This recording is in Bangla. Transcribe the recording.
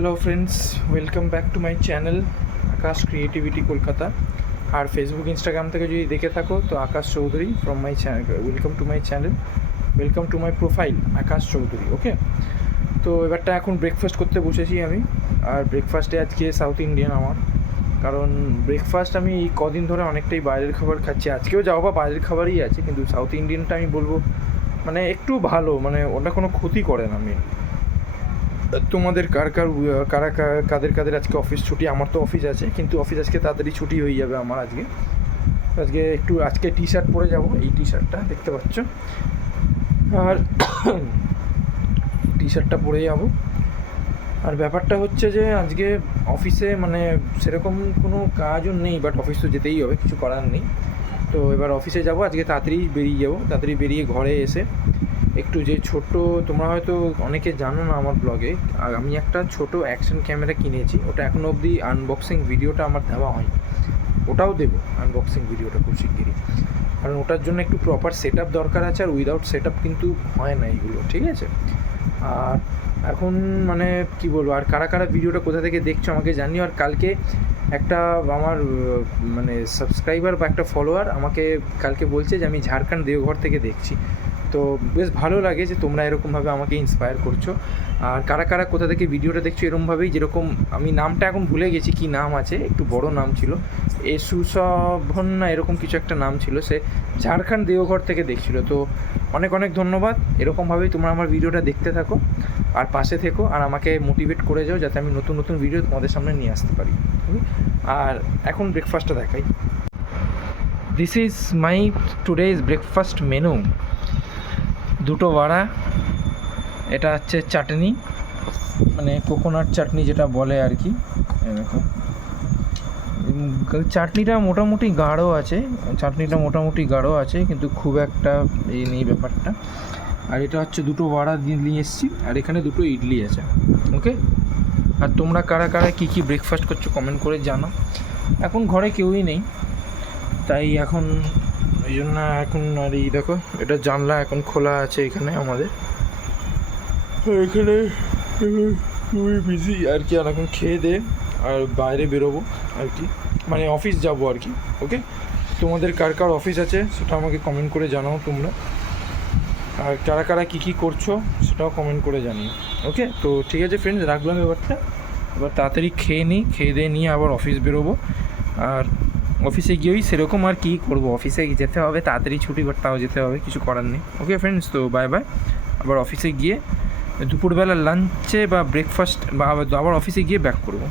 Hello friends, welcome back to my channel Akash creativity Kolkata. আর ফেসবুক ইনস্টাগ্রাম থেকে যদি দেখে থাকো তো Akash Chowdhury from my channel, welcome to my channel, welcome to my profile Akash Chowdhury. Okay, তো এবারটা এখন ব্রেকফাস্ট করতে বসেছি আমি। আর ব্রেকফাস্টে আজকে সাউথ ইন্ডিয়ান আমার, কারণ ব্রেকফাস্ট আমি এই কদিন ধরে অনেকটাই বাইরের খাবার খাচ্ছি। আজকেও যাও বা বাইরের খাবারই আছে, কিন্তু সাউথ ইন্ডিয়ানটা আমি বলবো মানে একটু ভালো, মানে ওটা কোনো ক্ষতি করে না। আমি তোমাদের কাদের কাদের আজকে অফিস ছুটি? আমার তো অফিস আছে, কিন্তু অফিস আজকে তাড়াতাড়ি ছুটি হয়ে যাবে আমার। আজকে টি শার্ট পরে যাব, এই টি শার্টটা দেখতে পাচ্ছ, আর টি শার্টটা পরে যাব। আর ব্যাপারটা হচ্ছে যে আজকে অফিসে মানে সেরকম কোনো কাজও নেই, বাট অফিস তো যেতেই হবে, কিছু করার নেই। তো এবার অফিসে যাব, আজকে তাড়াতাড়ি বেরিয়ে যাব। তাড়াতাড়ি বেরিয়ে ঘরে এসে একটু যে ছোট্ট, তোমরা হয়তো অনেকে জানো না আমার ব্লগে, আর আমি একটা ছোট অ্যাকশন ক্যামেরা কিনেছি। ওটা এখনও অবধি আনবক্সিং ভিডিওটা আমার দেওয়া হয়নি, ওটাও দেবো আনবক্সিং ভিডিওটা খুব শিগগিরই। কারণ ওটার জন্য একটু প্রপার সেট আপ দরকার আছে, আর উইদাউট সেট আপ কিন্তু হয় না এইগুলো, ঠিক আছে? আর এখন মানে কি বলবো, আর কারা কারা ভিডিওটা কোথা থেকে দেখছো আমাকে জানিও। আর কালকে একটা আমার মানে সাবস্ক্রাইবার বা একটা ফলোয়ার আমাকে কালকে বলছে যে আমি ঝাড়খণ্ড দেওঘর থেকে দেখছি। তো বেশ ভালো লাগে যে তোমরা এরকমভাবে আমাকে ইন্সপায়ার করছো। আর কারা কারা কোথা থেকে ভিডিওটা দেখছো এরকমভাবেই, যেরকম আমি নামটা এখন ভুলে গেছি, কি নাম আছে, একটু বড় নাম ছিল, সুশোভন না এরকম কিছু একটা নাম ছিল, সে ঝাড়খণ্ড দেওঘর থেকে দেখছিল। তো অনেক অনেক ধন্যবাদ। এরকমভাবেই তোমরা আমার ভিডিওটা দেখতে থাকো আর পাশে থেকো, আর আমাকে মোটিভেট করে যাও যাতে আমি নতুন নতুন ভিডিও তোমাদের সামনে নিয়ে আসতে পারি। আর এখন ব্রেকফাস্টটা দেখাই। This is my today's breakfast menu. দুটো বড়া, এটা হচ্ছে চাটনি, মানে কোকোনাট চাটনি যেটা বলে আর কি। এরকম চাটনিটা মোটামুটি গাঢ় আছে, কিন্তু খুব একটা এই নেই ব্যাপারটা। আর এটা হচ্ছে দুটো বড়া নিয়ে এসেছি, আর এখানে দুটো ইডলি আছে। ওকে, আর তোমরা কারা কারা কী কী ব্রেকফাস্ট করছো কমেন্ট করে জানো। এখন ঘরে কেউই নেই, তাই এখন এই জন্য এখন আর এই দেখো, এটা জানলা এখন খোলা আছে এখানে আমাদের, এখানে খুবই বিজি আর কি। আর এখন খেয়ে দে আর বাইরে বেরোবো আর কি, মানে অফিস যাবো আর কি। ওকে, তোমাদের কার কার অফিস আছে সেটা আমাকে কমেন্ট করে জানাও তোমরা, আর কারা কারা কী কী করছো সেটাও কমেন্ট করে জানিও। ওকে, তো ঠিক আছে ফ্রেন্ডস, রাখলাম এবার তাড়াতাড়ি খেয়ে দিয়ে নিয়ে আবার অফিস বেরোবো। আর অফিসে গিয়েই সেরকম আর কি করবো, অফিসে যেতে হবে, তাড়াতাড়ি ছুটি করতেও যেতে হবে, কিছু করার নেই। ওকে ফ্রেন্ডস, তো বাই বাই। আবার অফিসে গিয়ে দুপুরবেলা লাঞ্চে বা ব্রেকফাস্ট বা আবার অফিসে গিয়ে ব্যাক করবো।